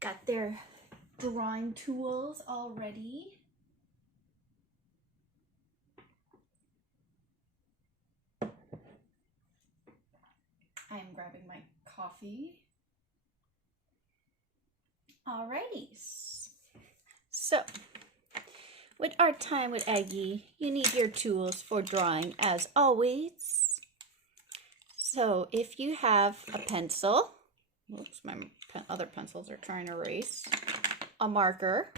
got their drawing tools all ready. I am grabbing my coffee. Alrighty. So, with Art Time with Aggie, you need your tools for drawing as always. So, if you have a pencil, oops, my other pencils are trying to erase, a marker,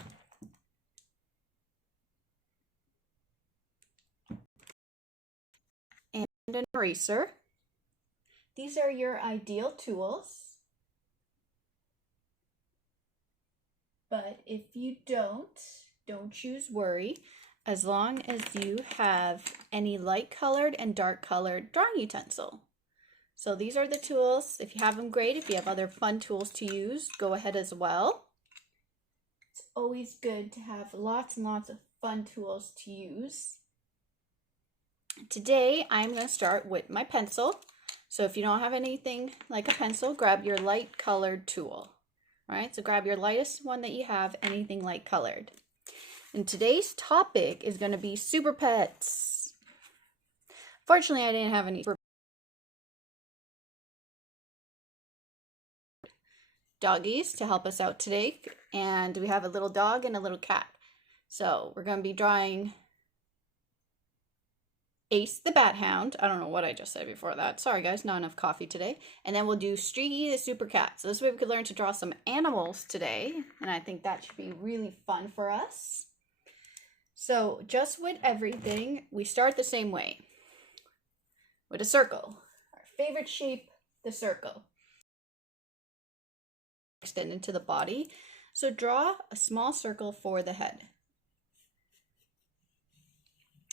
and an eraser, these are your ideal tools. But if you don't choose worry, as long as you have any light colored and dark colored drawing utensil. So these are the tools. If you have them, great. If you have other fun tools to use, go ahead as well. It's always good to have lots and lots of fun tools to use. Today, I'm going to start with my pencil. So if you don't have anything like a pencil, grab your light colored tool. All right, so grab your lightest one that you have, anything light colored. And today's topic is going to be super pets. Fortunately, I didn't have any super doggies to help us out today. And we have a little dog and a little cat. So we're going to be drawing Ace the Bathound. I don't know what I just said before that. Sorry guys, not enough coffee today. And then we'll do Streaky the Supercat. So this way we could learn to draw some animals today. And I think that should be really fun for us. So just with everything, we start the same way. With a circle. Our favorite shape, the circle. Extend into the body. So draw a small circle for the head.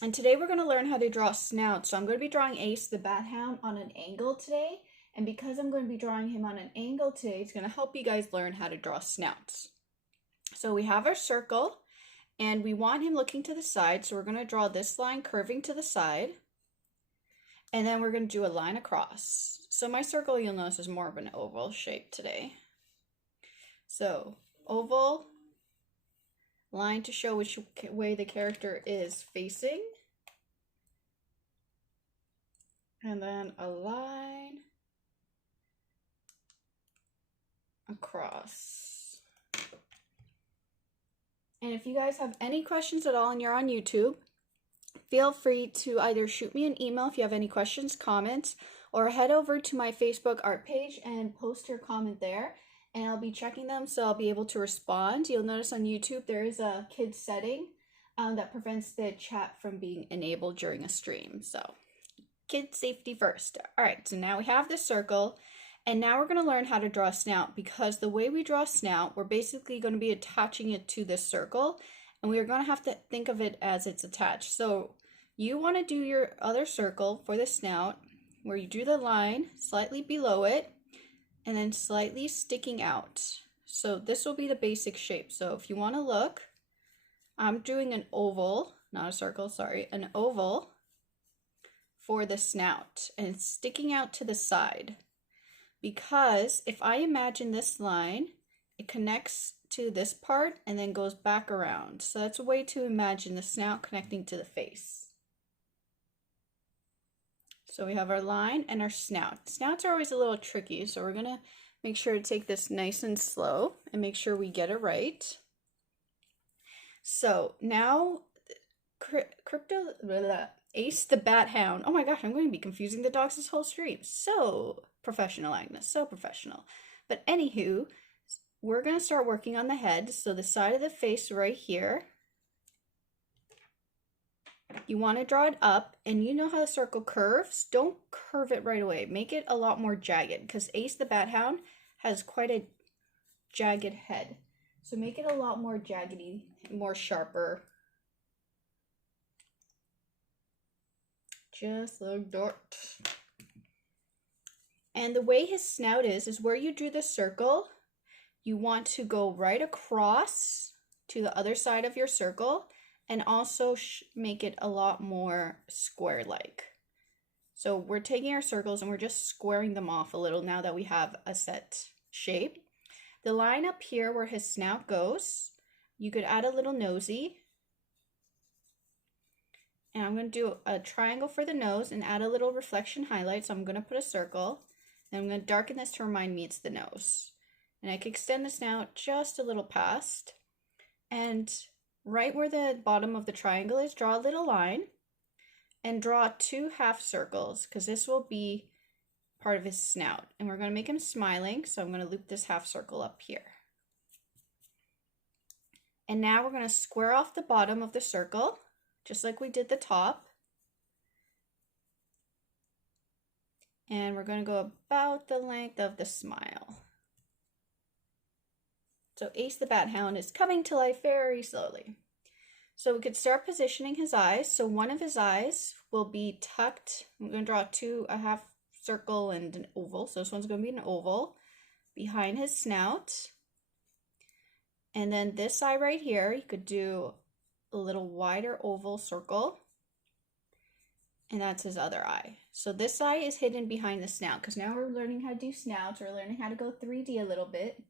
And today we're going to learn how to draw snouts. So I'm going to be drawing Ace the Bathound on an angle today. And because I'm going to be drawing him on an angle today, it's going to help you guys learn how to draw snouts. So we have our circle and we want him looking to the side. So we're going to draw this line curving to the side. And then we're going to do a line across. So my circle, you'll notice, is more of an oval shape today. So oval, line to show which way the character is facing, and then a line across. And if you guys have any questions at all and you're on YouTube, feel free to either shoot me an email if you have any questions, comments, or head over to my Facebook art page and post your comment there. And I'll be checking them, so I'll be able to respond. You'll notice on YouTube there is a kids setting that prevents the chat from being enabled during a stream. So kid safety first. All right, so now we have this circle, and now we're going to learn how to draw a snout, because the way we draw a snout, we're basically going to be attaching it to this circle, and we are going to have to think of it as it's attached. So you want to do your other circle for the snout, where you do the line slightly below it, and then slightly sticking out. So this will be the basic shape. So if you want to look, I'm doing an oval, not a circle, sorry, an oval for the snout, and it's sticking out to the side. Because if I imagine this line, it connects to this part and then goes back around. So that's a way to imagine the snout connecting to the face. So we have our line and our snout. Snouts are always a little tricky, so we're going to make sure to take this nice and slow and make sure we get it right. So now, Ace the Bathound. Oh my gosh, I'm going to be confusing the dogs this whole stream. So professional, Agnes, so professional. But anywho, we're going to start working on the head. So the side of the face right here. You want to draw it up, and you know how the circle curves? Don't curve it right away. Make it a lot more jagged, because Ace the Bathound has quite a jagged head. So make it a lot more jaggedy, more sharper. Just like that. And the way his snout is where you drew the circle, you want to go right across to the other side of your circle, and also make it a lot more square-like. So we're taking our circles and we're just squaring them off a little now that we have a set shape. the line up here where his snout goes, you could add a little nosy. And I'm going to do a triangle for the nose and add a little reflection highlight. So I'm going to put a circle. And I'm going to darken this to remind me it's the nose. And I can extend the snout just a little past. And right where the bottom of the triangle is, draw a little line. And draw 2 half circles, because this will be part of his snout. And we're going to make him smiling. So I'm going to loop this half circle up here. And now we're going to square off the bottom of the circle, just like we did the top. And we're going to go about the length of the smile. So Ace the Bathound is coming to life very slowly. So we could start positioning his eyes. So one of his eyes will be tucked. I'm going to draw a half circle and an oval. So this one's going to be an oval behind his snout. And then this eye right here, you could do a little wider oval circle. And that's his other eye. So this eye is hidden behind the snout, because now we're learning how to do snouts. We're learning how to go 3D a little bit.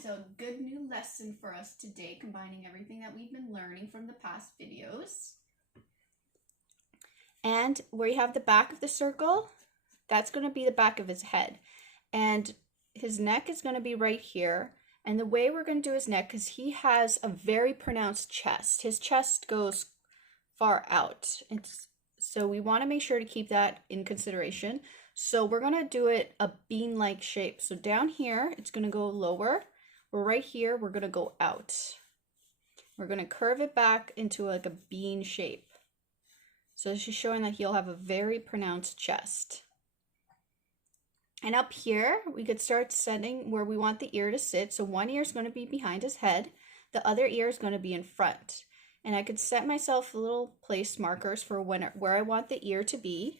So good new lesson for us today, combining everything that we've been learning from the past videos. And where you have the back of the circle, that's going to be the back of his head. And his neck is going to be right here. And the way we're going to do his neck, because he has a very pronounced chest. His chest goes far out. So we want to make sure to keep that in consideration. So we're going to do it a bean-like shape. So down here, it's going to go lower. Right here, we're going to go out. We're going to curve it back into like a bean shape. So this is showing that he'll have a very pronounced chest. And up here, we could start setting where we want the ear to sit. So one ear is going to be behind his head. The other ear is going to be in front. And I could set myself little place markers for where I want the ear to be.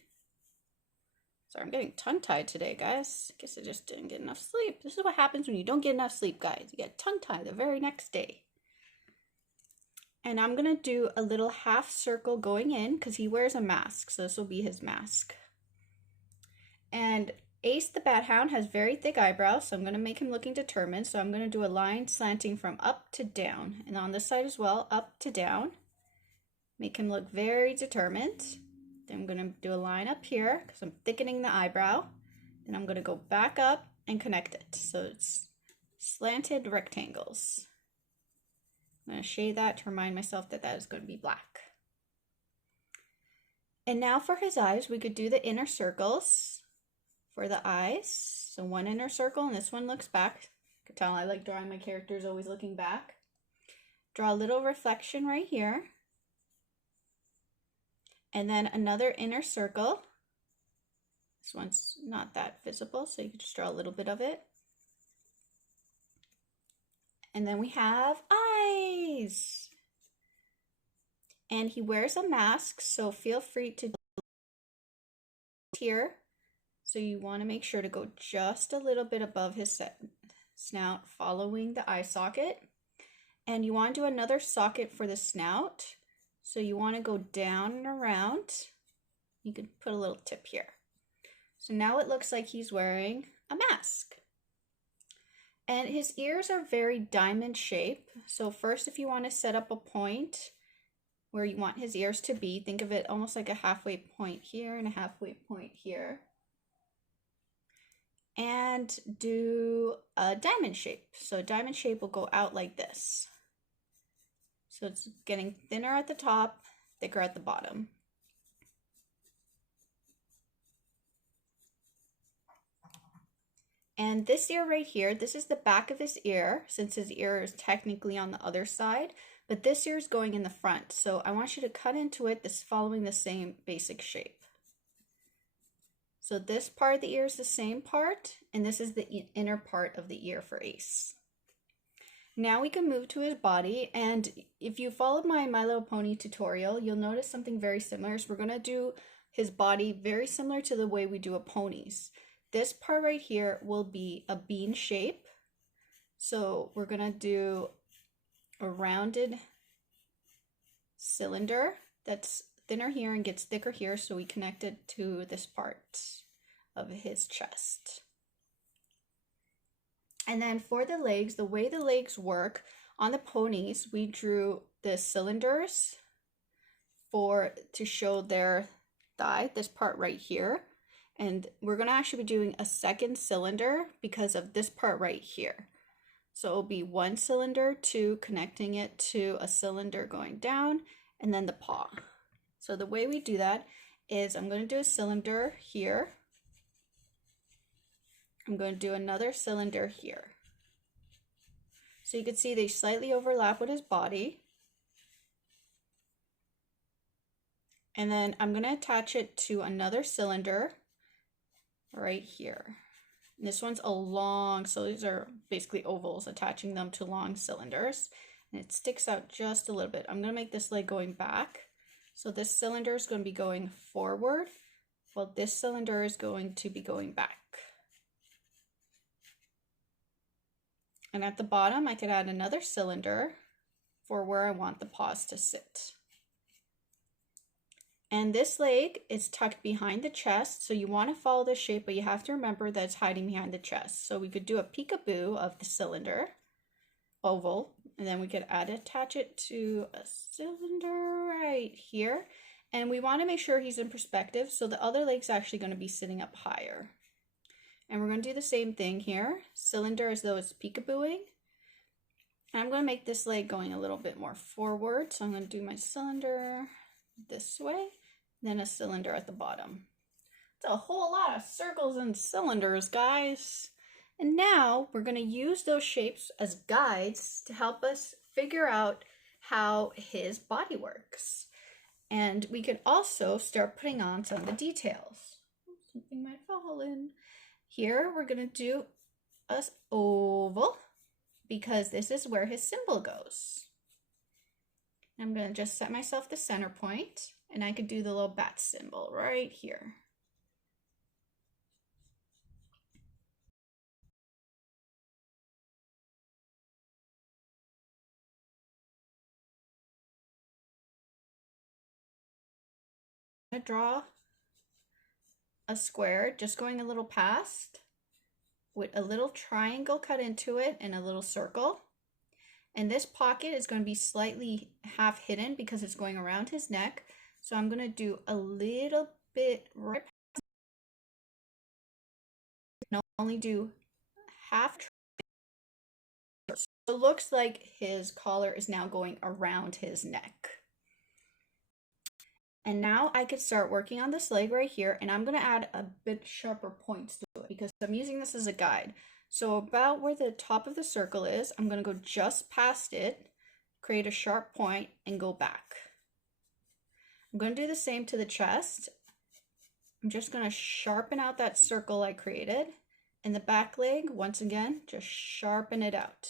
Sorry, I'm getting tongue-tied today, guys. I guess I just didn't get enough sleep. This is what happens when you don't get enough sleep, guys. You get tongue-tied the very next day. And I'm going to do a little half circle going in, because he wears a mask. So this will be his mask. And Ace the Bathound has very thick eyebrows, so I'm going to make him looking determined. So I'm going to do a line slanting from up to down. And on this side as well, up to down. Make him look very determined. Then I'm going to do a line up here, because I'm thickening the eyebrow. Then I'm going to go back up and connect it. So it's slanted rectangles. I'm going to shade that to remind myself that that is going to be black. And now for his eyes, we could do the inner circles. For the eyes, so one inner circle, and this one looks back. You can tell I like drawing my characters always looking back. Draw a little reflection right here. And then another inner circle. This one's not that visible, so you can just draw a little bit of it. And then we have eyes. And he wears a mask, so feel free to here. So you want to make sure to go just a little bit above his snout, following the eye socket. And you want to do another socket for the snout. So you want to go down and around. You could put a little tip here. So now it looks like he's wearing a mask. And his ears are very diamond shape. So first, if you want to set up a point where you want his ears to be, think of it almost like a halfway point here and a halfway point here. And do a diamond shape. So diamond shape will go out like this. So it's getting thinner at the top, thicker at the bottom. And this ear right here, this is the back of his ear, since his ear is technically on the other side, but this ear is going in the front. So I want you to cut into it, this following the same basic shape. So this part of the ear is the same part, and this is the inner part of the ear for Ace. Now we can move to his body, and if you followed my My Little Pony tutorial, you'll notice something very similar. So we're going to do his body very similar to the way we do a pony's. This part right here will be a bean shape. So we're going to do a rounded cylinder that's thinner here and gets thicker here, so we connect it to this part of his chest. And then for the legs, the way the legs work, on the ponies, we drew the cylinders to show their thigh, this part right here. And we're going to actually be doing a second cylinder because of this part right here. So it'll be one cylinder, two, connecting it to a cylinder going down, and then the paw. So the way we do that is I'm going to do a cylinder here. I'm going to do another cylinder here. So you can see they slightly overlap with his body. And then I'm going to attach it to another cylinder right here. And this one's a long, so these are basically ovals, attaching them to long cylinders. And it sticks out just a little bit. I'm going to make this leg going back. So this cylinder is going to be going forward, while this cylinder is going to be going back. And at the bottom, I could add another cylinder for where I want the paws to sit. And this leg is tucked behind the chest, so you want to follow the shape, but you have to remember that it's hiding behind the chest. So we could do a peekaboo of the cylinder, oval, and then we could attach it to a cylinder right here. And we want to make sure he's in perspective, so the other leg's actually going to be sitting up higher. And we're going to do the same thing here, cylinder as though it's peekabooing. And I'm going to make this leg going a little bit more forward, so I'm going to do my cylinder this way, then a cylinder at the bottom. It's a whole lot of circles and cylinders, guys. And now we're going to use those shapes as guides to help us figure out how his body works. And we could also start putting on some of the details. Something might fall in. Here we're going to do an oval because this is where his symbol goes. I'm going to just set myself the center point, and I could do the little bat symbol right here. I'm going to draw a square, just going a little past, with a little triangle cut into it and a little circle. And this pocket is going to be slightly half hidden because it's going around his neck. So I'm going to do a little bit right past. I'll only do half. So it looks like his collar is now going around his neck. And now I could start working on this leg right here, and I'm going to add a bit sharper points to it because I'm using this as a guide. So about where the top of the circle is, I'm going to go just past it, create a sharp point, and go back. I'm going to do the same to the chest. I'm just going to sharpen out that circle I created. And the back leg, once again, just sharpen it out.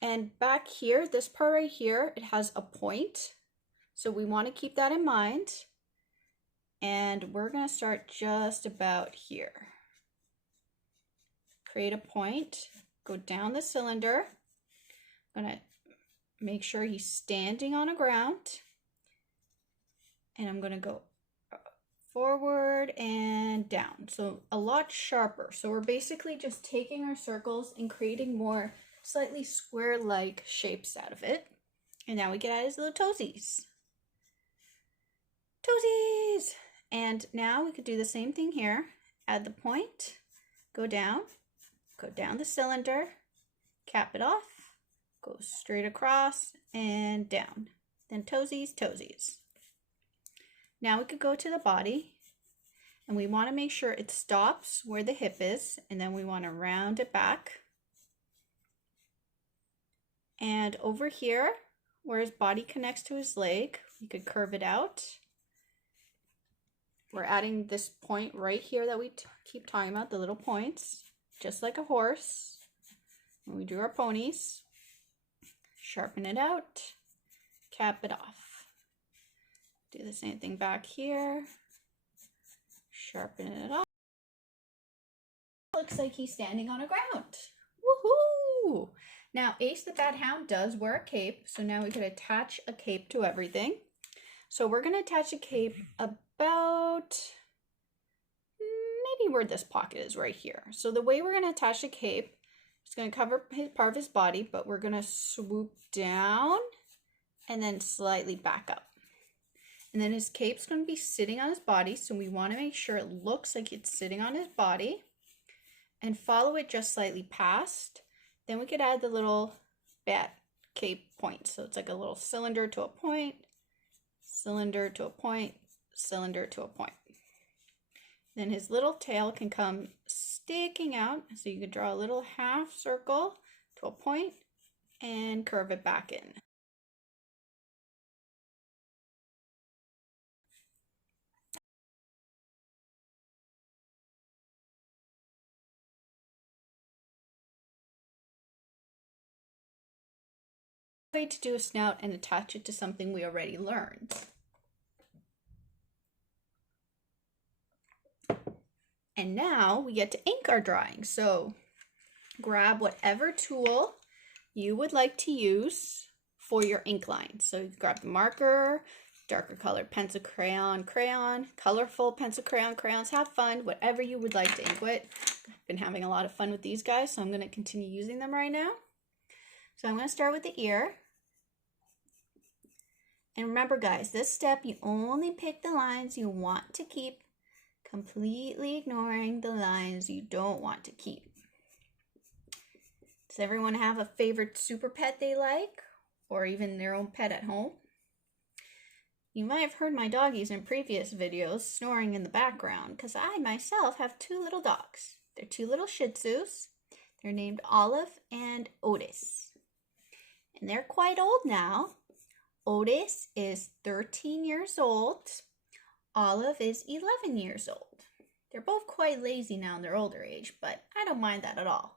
And back here, this part right here, it has a point. So we want to keep that in mind. And we're going to start just about here. Create a point, go down the cylinder. I'm going to make sure he's standing on the ground. And I'm going to go forward and down. So a lot sharper. So we're basically just taking our circles and creating more slightly square-like shapes out of it. And now we can add his little toesies. Toesies! And now we could do the same thing here. Add the point, go down the cylinder, cap it off, go straight across and down. Then toesies, toesies. Now we could go to the body, and we want to make sure it stops where the hip is, and then we want to round it back. And over here, where his body connects to his leg, we could curve it out. We're adding this point right here that we keep talking about, the little points, just like a horse. When we drew our ponies, sharpen it out, cap it off. Do the same thing back here, sharpen it off. Looks like he's standing on a ground. Woohoo! Now, Ace the Bathound does wear a cape, so now we could attach a cape to everything. So we're going to attach a cape about maybe where this pocket is, right here. So the way we're going to attach the cape, it's going to cover part of his body, but we're going to swoop down and then slightly back up. And then his cape's going to be sitting on his body, so we want to make sure it looks like it's sitting on his body and follow it just slightly past. Then we could add the little bat cape point. So it's like a little cylinder to a point, cylinder to a point, cylinder to a point. Then his little tail can come sticking out. So you could draw a little half circle to a point and curve it back in. Way to do a snout and attach it to something we already learned. And now we get to ink our drawing. So grab whatever tool you would like to use for your ink line. So you grab the marker, darker colored pencil, crayon, colorful pencil, crayons, have fun, whatever you would like to ink with. I've been having a lot of fun with these guys, so I'm going to continue using them right now. So I'm going to start with the ear. And remember guys, this step you only pick the lines you want to keep, completely ignoring the lines you don't want to keep. Does everyone have a favorite super pet they like? Or even their own pet at home? You might have heard my doggies in previous videos snoring in the background because I myself have two little dogs. They're two little Shih Tzus. They're named Olive and Otis. And they're quite old now. Otis is 13 years old. Olive is 11 years old. They're both quite lazy now in their older age, but I don't mind that at all.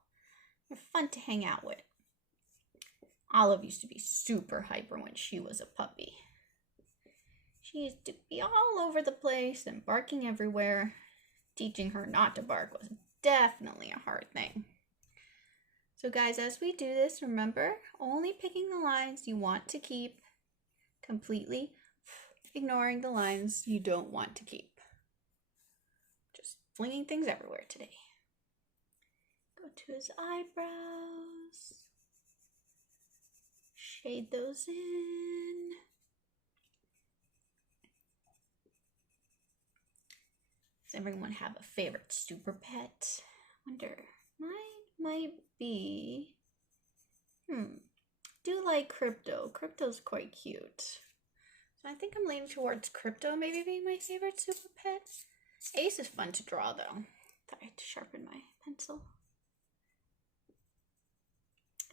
They're fun to hang out with. Olive used to be super hyper when she was a puppy. She used to be all over the place and barking everywhere. Teaching her not to bark was definitely a hard thing. So guys, as we do this, remember, only picking the lines you want to keep, completely ignoring the lines you don't want to keep. Just flinging things everywhere today. Go to his eyebrows. Shade those in. Does everyone have a favorite super pet? I wonder, mine might be, do like Crypto. Crypto's quite cute. So I think I'm leaning towards Crypto maybe being my favorite super pet. Ace is fun to draw though. Thought I had to sharpen my pencil.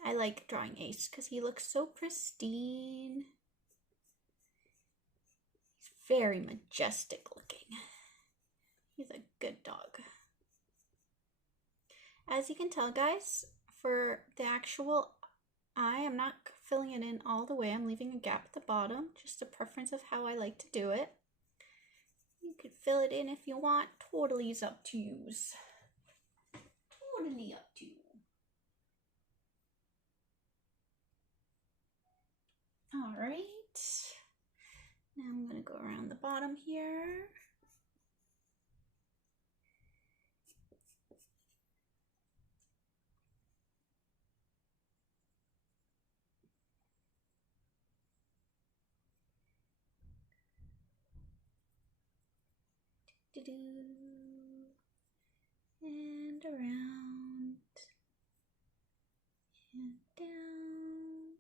I like drawing Ace because he looks so pristine. He's very majestic looking. He's a good dog. As you can tell guys, for the actual eye, I'm not filling it in all the way. I'm leaving a gap at the bottom, just a preference of how I like to do it. You could fill it in if you want. Totally is up to yous. Totally up to you. All right. Now I'm going to go around the bottom here. And around and down.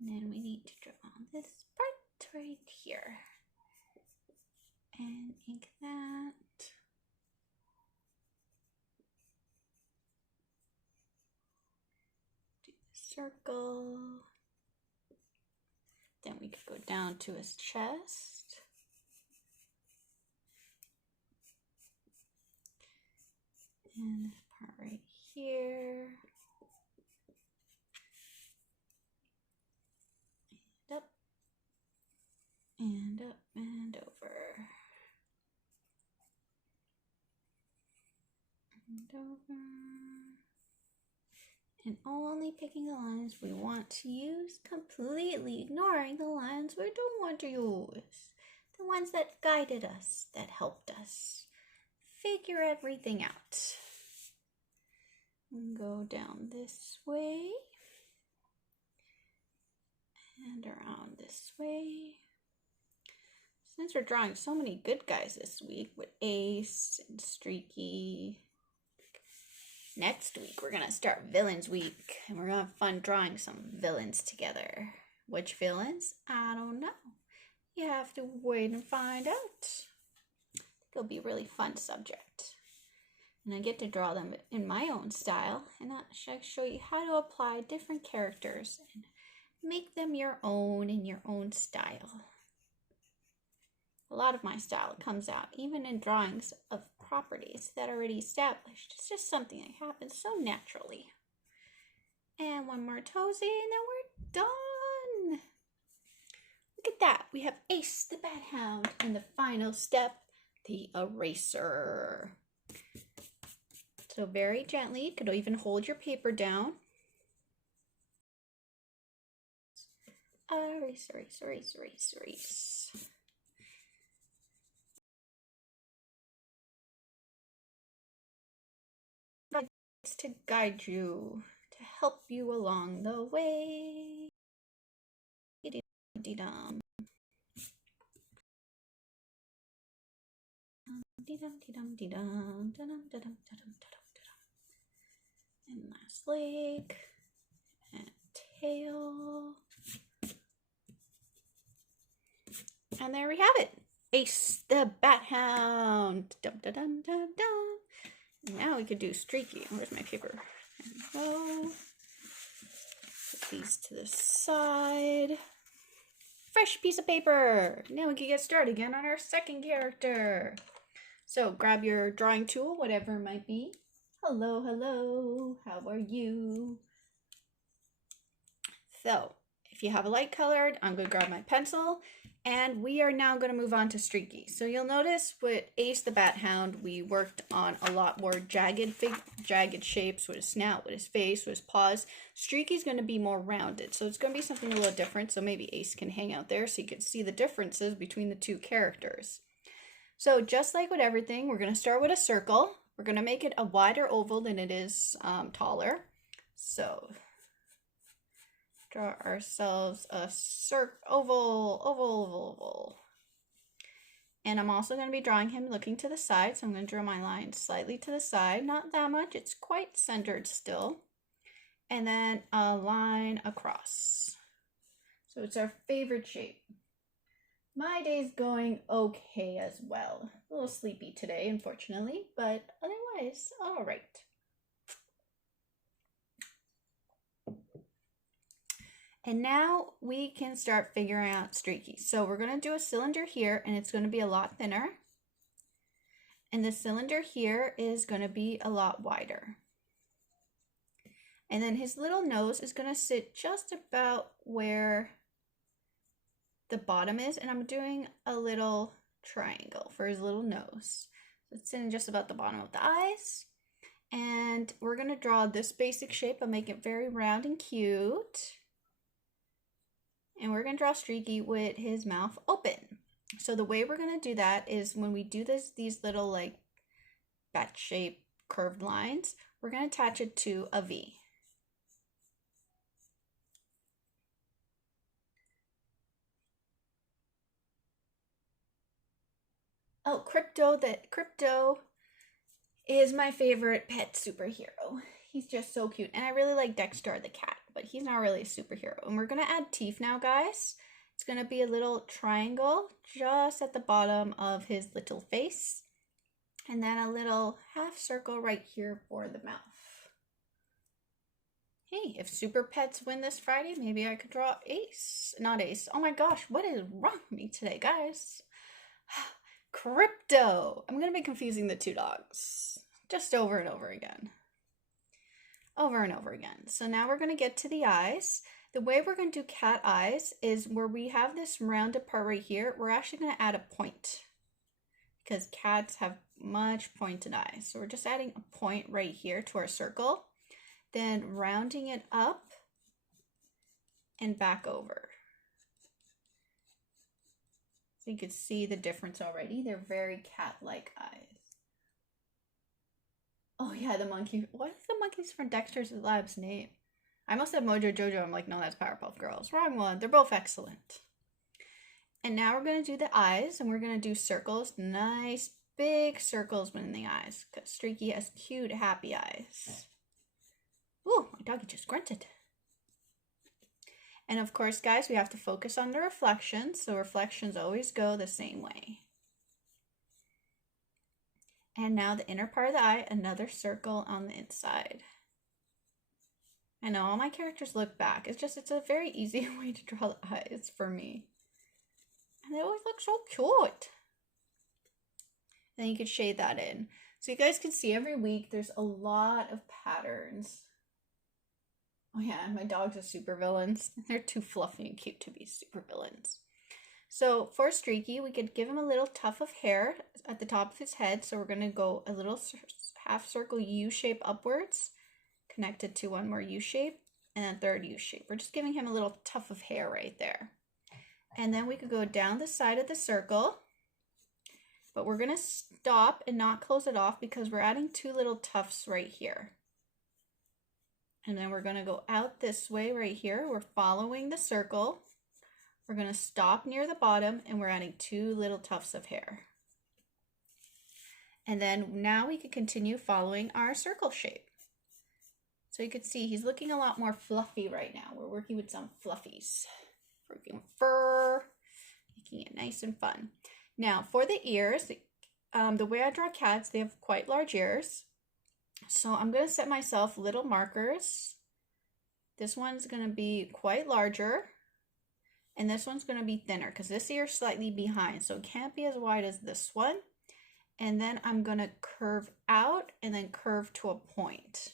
And then we need to draw this part right here and ink that. Do the circle. Then we could go down to his chest. And this part right here. And up. And up and over. And over. And only picking the lines we want to use, completely ignoring the lines we don't want to use. the ones that guided us, that helped us figure everything out. And go down this way and around this way. Since we're drawing so many good guys this week with Ace and Streaky, next week we're gonna start Villains Week and we're gonna have fun drawing some villains together. Which villains? I don't know. You have to wait and find out. It'll be a really fun subject. And I get to draw them in my own style, and I'll show you how to apply different characters and make them your own in your own style. A lot of my style comes out even in drawings of properties that are already established. It's just something that happens so naturally. And one more toesy, and then we're done. Look at that. We have Ace the Bathound, and the final step, the eraser. So very gently, you could even hold your paper down. Erase, erase, erase, erase, erase. It's to guide you, to help you along the way. Dee-dum. Dee-dum, dee-dum, dee-dum. And last leg, and tail. And there we have it. Ace the Bathound. Dum, dum, dum, dum, dum. And now we could do Streaky. Where's my paper? There we go. Put these to the side. Fresh piece of paper. Now we can get started again on our second character. So grab your drawing tool, whatever it might be. Hello, hello, how are you? So, if you have a light colored, I'm going to grab my pencil, and we are now going to move on to Streaky. So you'll notice with Ace the Bathound, we worked on a lot more jagged shapes with his snout, with his face, with his paws. Streaky's going to be more rounded, so it's going to be something a little different, so maybe Ace can hang out there so you can see the differences between the two characters. So just like with everything, we're going to start with a circle. We're going to make it a wider oval than it is taller. So draw ourselves a oval. And I'm also going to be drawing him looking to the side. So I'm going to draw my line slightly to the side. Not that much. It's quite centered still. And then a line across. So it's our favorite shape. My day's going okay as well. A little sleepy today, unfortunately, but otherwise, all right. And now we can start figuring out Streaky. So we're going to do a cylinder here, and it's going to be a lot thinner. And the cylinder here is going to be a lot wider. And then his little nose is going to sit just about where the bottom is, and I'm doing a little triangle for his little nose. So it's sitting just about the bottom of the eyes. And we're going to draw this basic shape and make it very round and cute. And we're going to draw Streaky with his mouth open. So the way we're going to do that is when we do these little like bat shaped curved lines, we're going to attach it to a V. Oh, Crypto is my favorite pet superhero. He's just so cute. And I really like Dexter the cat, but he's not really a superhero. And we're going to add teeth now, guys. It's going to be a little triangle just at the bottom of his little face. And then a little half circle right here for the mouth. Hey, if Super Pets win this Friday, maybe I could draw Ace. Not Ace. Oh my gosh, what is wrong with me today, guys? Crypto. I'm going to be confusing the two dogs just over and over again. Over and over again. So now we're going to get to the eyes. The way we're going to do cat eyes is where we have this rounded part right here. We're actually going to add a point because cats have much pointed eyes. So we're just adding a point right here to our circle, then rounding it up and back over. So you can see the difference already. They're very cat-like eyes. Oh yeah, the monkey. What is the monkeys from Dexter's Lab's name? I must have Mojo Jojo. I'm like, no, that's Powerpuff Girls. Wrong one. They're both excellent. And now we're going to do the eyes, and we're going to do circles. Nice big circles in the eyes, because Streaky has cute, happy eyes. Ooh, my doggy just grunted. And of course, guys, we have to focus on the reflections. So reflections always go the same way. And now the inner part of the eye, another circle on the inside. I know all my characters look back. It's a very easy way to draw the eyes for me. And they always look so cute. Then you could shade that in. So you guys can see every week there's a lot of patterns. Oh yeah, my dogs are supervillains. They're too fluffy and cute to be supervillains. So for Streaky, we could give him a little tuft of hair at the top of his head. So we're going to go a little half circle U shape upwards, connected to one more U shape, and a third U shape. We're just giving him a little tuft of hair right there. And then we could go down the side of the circle, but we're going to stop and not close it off because we're adding two little tufts right here. And then we're going to go out this way right here. We're following the circle. We're going to stop near the bottom and we're adding two little tufts of hair. And then now we can continue following our circle shape. So you can see he's looking a lot more fluffy right now. We're working with some fluffies. Working with fur, making it nice and fun. Now for the ears, the way I draw cats, they have quite large ears. So I'm going to set myself little markers. This one's going to be quite larger. And this one's going to be thinner because this ear is slightly behind. So it can't be as wide as this one. And then I'm going to curve out and then curve to a point.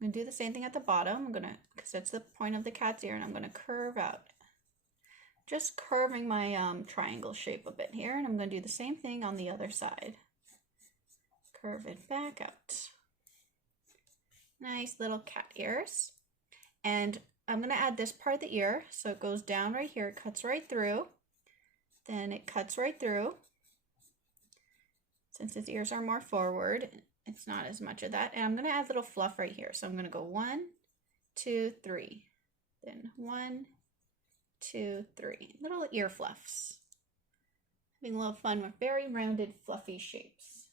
I'm going to do the same thing at the bottom. I'm going to, because that's the point of the cat's ear, and I'm going to curve out. Just curving my triangle shape a bit here. And I'm going to do the same thing on the other side. Curve it back out. Nice little cat ears. And I'm going to add this part of the ear. So it goes down right here. It cuts right through. Then it cuts right through. Since his ears are more forward, it's not as much of that. And I'm going to add little fluff right here. So I'm going to go 1, 2, 3. Then 1, 2, 3. Little ear fluffs. Having a little fun with very rounded, fluffy shapes.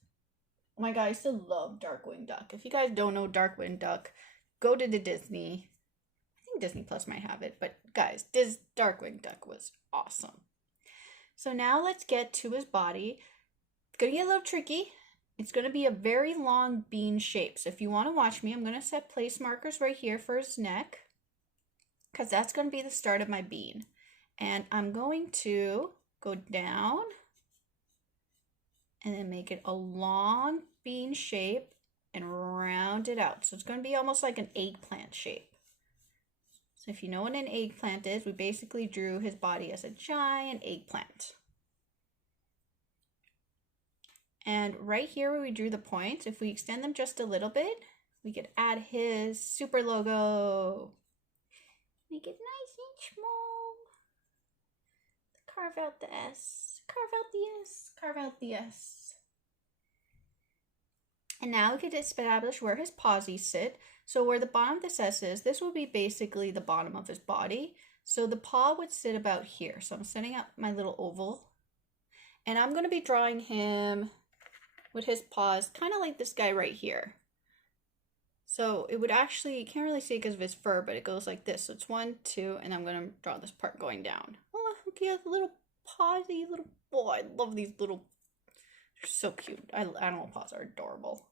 Oh my god, I still love Darkwing Duck. If you guys don't know Darkwing Duck, go to the Disney. I think Disney Plus might have it, but guys, Darkwing Duck was awesome. So now let's get to his body. It's gonna get a little tricky. It's gonna be a very long bean shape. So if you want to watch me, I'm gonna set place markers right here for his neck, because that's gonna be the start of my bean. And I'm going to go down and then make it a long bean shape and round it out. So it's going to be almost like an eggplant shape. So if you know what an eggplant is, we basically drew his body as a giant eggplant. And right here where we drew the points, if we extend them just a little bit, we could add his super logo. Make it nice and small. Carve out the S. Carve out the S. Carve out the S. And now we could establish where his pawsies sit. So where the bottom of this S is, this will be basically the bottom of his body. So the paw would sit about here. So I'm setting up my little oval. And I'm going to be drawing him with his paws, kind of like this guy right here. So it would actually, you can't really see it because of his fur, but it goes like this. So it's 1, 2, and I'm going to draw this part going down. Oh, okay, a little pawsy little boy. I love these little, they're so cute. Animal paws are adorable.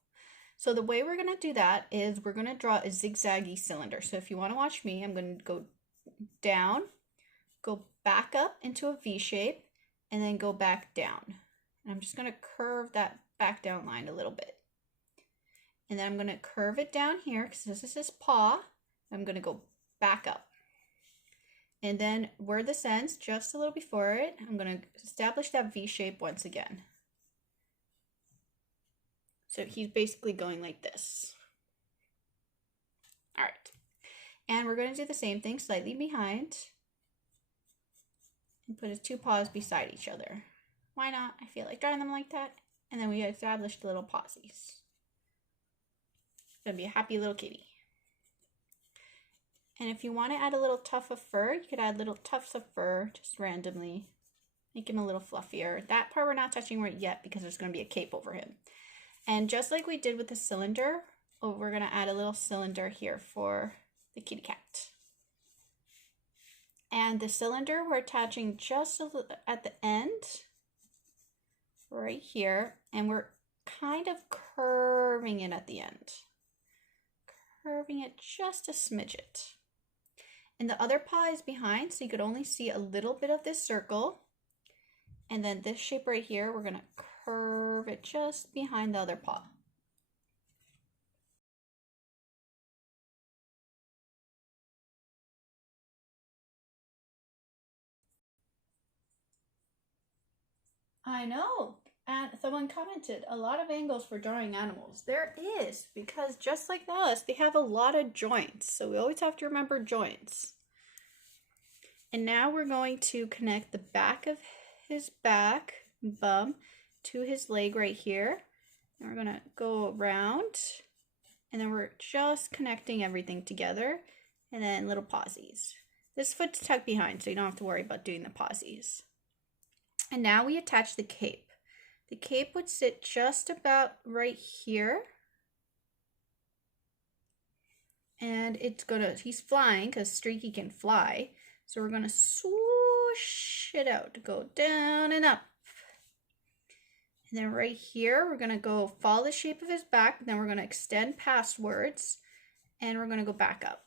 So the way we're going to do that is we're going to draw a zigzaggy cylinder. So if you want to watch me, I'm going to go down, go back up into a V shape, and then go back down. And I'm just going to curve that back down line a little bit. And then I'm going to curve it down here because this is his paw. I'm going to go back up. And then where this ends, just a little before it, I'm going to establish that V shape once again. So he's basically going like this. All right. And we're going to do the same thing slightly behind. and put his two paws beside each other. Why not? I feel like drawing them like that. And then we established the little pawsies. Gonna be a happy little kitty. And if you want to add a little tuft of fur, you could add little tufts of fur just randomly. Make him a little fluffier. That part we're not touching right yet because there's going to be a cape over him. And just like we did with the cylinder, we're going to add a little cylinder here for the kitty cat. And the cylinder we're attaching just at the end, right here, and we're kind of curving it at the end. Curving it just a smidget. And the other paw is behind, so you could only see a little bit of this circle. And then this shape right here, we're going to curve it just behind the other paw. I know. And someone commented, a lot of angles for drawing animals. There is, because just like us, they have a lot of joints. So we always have to remember joints. And now we're going to connect the back of his back bum to his leg right here. And we're going to go around. And then we're just connecting everything together. And then little pawsies. This foot's tucked behind, so you don't have to worry about doing the pawsies. And now we attach the cape. The cape would sit just about right here. And he's flying because Streaky can fly. So we're gonna swoosh it out to go down and up. And then right here, we're gonna go follow the shape of his back. And then we're gonna extend pastwards and we're gonna go back up.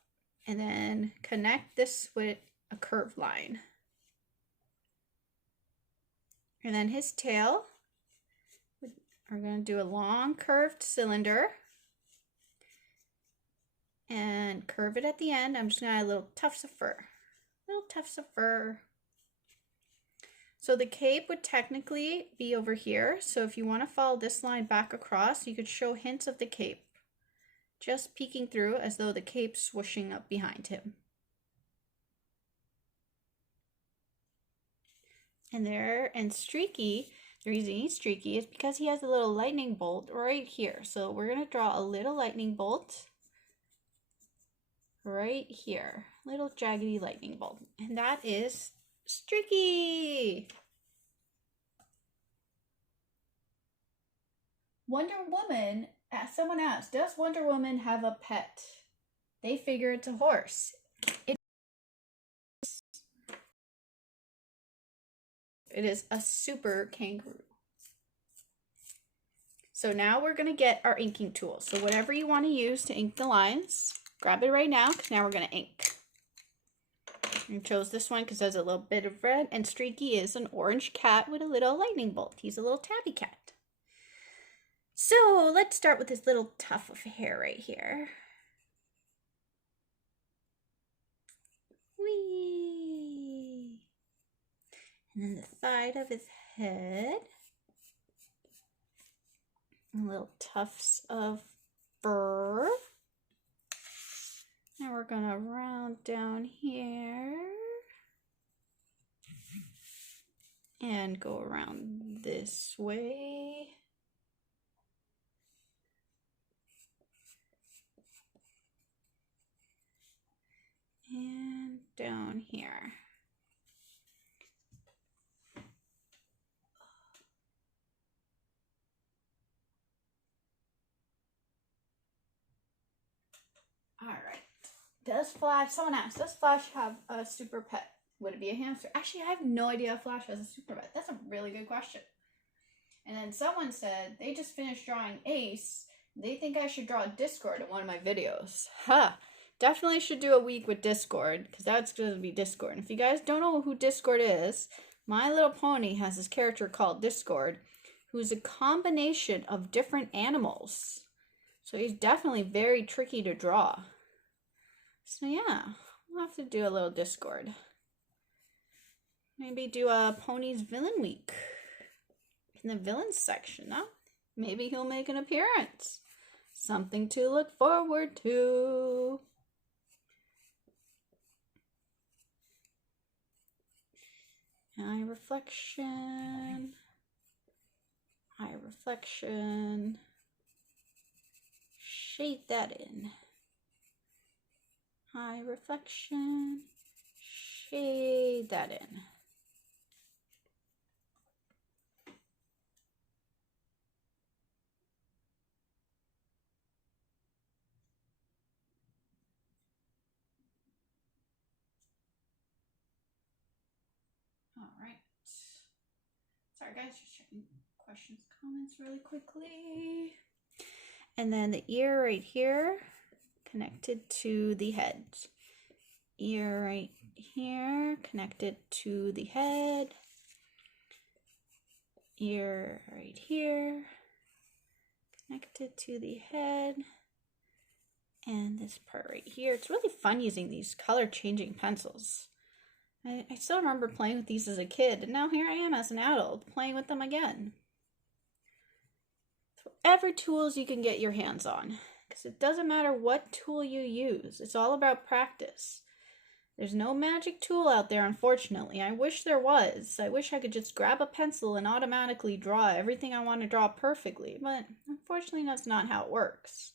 And then connect this with a curved line. And then his tail, we're going to do a long curved cylinder and curve it at the end. I'm just going to add little tufts of fur. Little tufts of fur. So the cape would technically be over here. So if you want to follow this line back across, you could show hints of the cape just peeking through as though the cape's swooshing up behind him. And Streaky, the reason he's streaky is because he has a little lightning bolt right here. So we're going to draw a little lightning bolt right here. Little jaggedy lightning bolt. And that is Streaky! Wonder Woman, someone asked, does Wonder Woman have a pet? They figure it's a horse. It is a super kangaroo. So now we're going to get our inking tool. So whatever you want to use to ink the lines, grab it right now because now we're going to ink. I chose this one because there's a little bit of red, and Streaky is an orange cat with a little lightning bolt. He's a little tabby cat. So let's start with this little tuft of hair right here. Whee! And then the side of his head. Little tufts of fur. And we're going to round down here. And go around this way. And down here. All right. Does Flash, someone asked, does Flash have a super pet? Would it be a hamster? Actually, I have no idea if Flash has a super pet. That's a really good question. And then someone said they just finished drawing Ace. They think I should draw Discord in one of my videos. Huh. Definitely should do a week with Discord because that's going to be Discord. And if you guys don't know who Discord is, My Little Pony has this character called Discord who's a combination of different animals. So he's definitely very tricky to draw. So yeah, we'll have to do a little Discord. Maybe do a Pony's Villain Week in the villains section, huh? Maybe he'll make an appearance. Something to look forward to. Eye reflection. Eye reflection. Shade that in. Eye reflection. Shade that in. All right. Sorry guys, just checking questions, comments really quickly. And then the ear right here, connected to the head. Ear right here, connected to the head. Ear right here, connected to the head. And this part right here. It's really fun using these color changing pencils. I still remember playing with these as a kid, and now here I am as an adult playing with them again. So whatever tools you can get your hands on, because it doesn't matter what tool you use. It's all about practice. There's no magic tool out there, unfortunately. I wish there was. I wish I could just grab a pencil and automatically draw everything I want to draw perfectly, but unfortunately that's not how it works.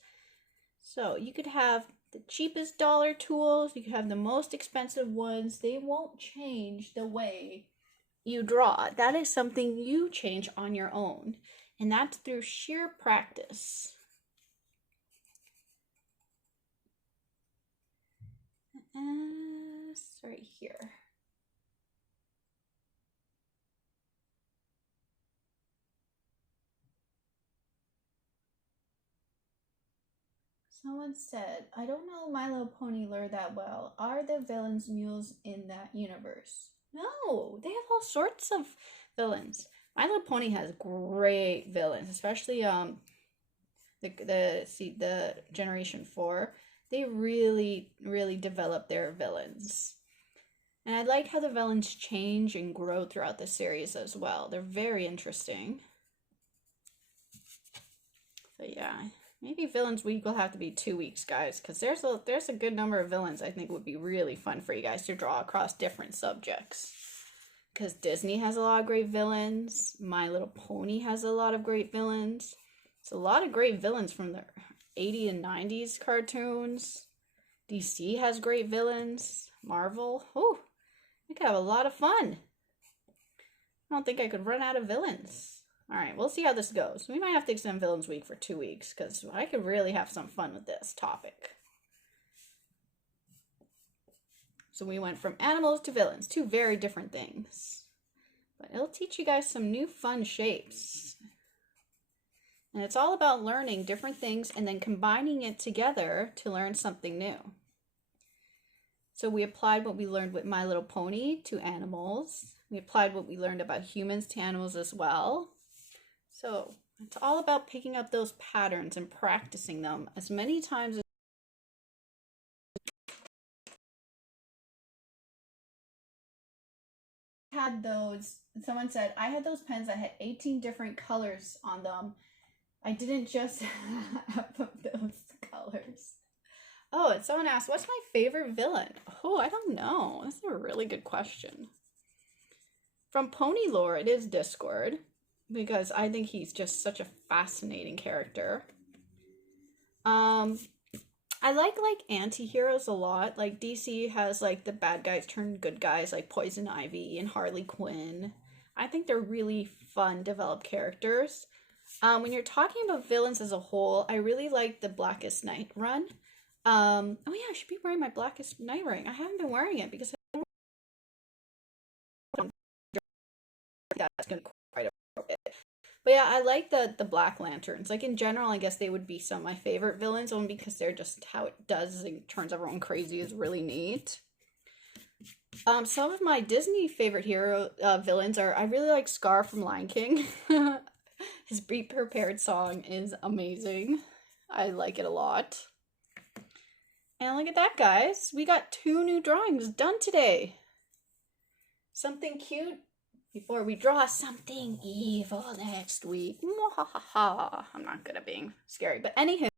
So you could have the cheapest dollar tools, you could have the most expensive ones. They won't change the way you draw. That is something you change on your own, and that's through sheer practice. Right here. Someone said, I don't know My Little Pony lore that well. Are the villains mules in that universe? No, they have all sorts of villains. My Little Pony has great villains, especially the Generation 4. They really develop their villains. And I like how the villains change and grow throughout the series as well. They're very interesting. So yeah, maybe Villains Week will have to be 2 weeks, guys, because there's a good number of villains I think would be really fun for you guys to draw across different subjects. Because Disney has a lot of great villains. My Little Pony has a lot of great villains. It's a lot of great villains from the 80s and 90s cartoons. DC has great villains. Marvel. Ooh, we could have a lot of fun. I don't think I could run out of villains. Alright, we'll see how this goes. We might have to extend Villains Week for 2 weeks, because I could really have some fun with this topic. So we went from animals to villains, 2 very different things. But it'll teach you guys some new fun shapes. And it's all about learning different things and then combining it together to learn something new. So we applied what we learned with My Little Pony to animals. We applied what we learned about humans to animals as well. So it's all about picking up those patterns and practicing them as many times as had those. Someone said, I had those pens that had 18 different colors on them. I didn't just have those colors. Oh, and someone asked, what's my favorite villain? Oh, I don't know. That's a really good question. From Pony lore, it is Discord, because I think he's just such a fascinating character. I like anti-heroes a lot. Like DC has like the bad guys turn good guys, like Poison Ivy and Harley Quinn. I think they're really fun, developed characters. When you're talking about villains as a whole, I really like the Blackest Night run. Oh yeah, I should be wearing my Blackest Night ring. I haven't been wearing it because that's gonna be quite appropriate. But yeah, I like the Black Lanterns. Like in general, I guess they would be some of my favorite villains, only because they're just how it does and turns everyone crazy is really neat. Some of my Disney favorite hero villains are, I really like Scar from Lion King. His Be Prepared song is amazing. I like it a lot. And look at that, guys. We got 2 new drawings done today. Something cute before we draw something evil next week. I'm not good at being scary. But anywho.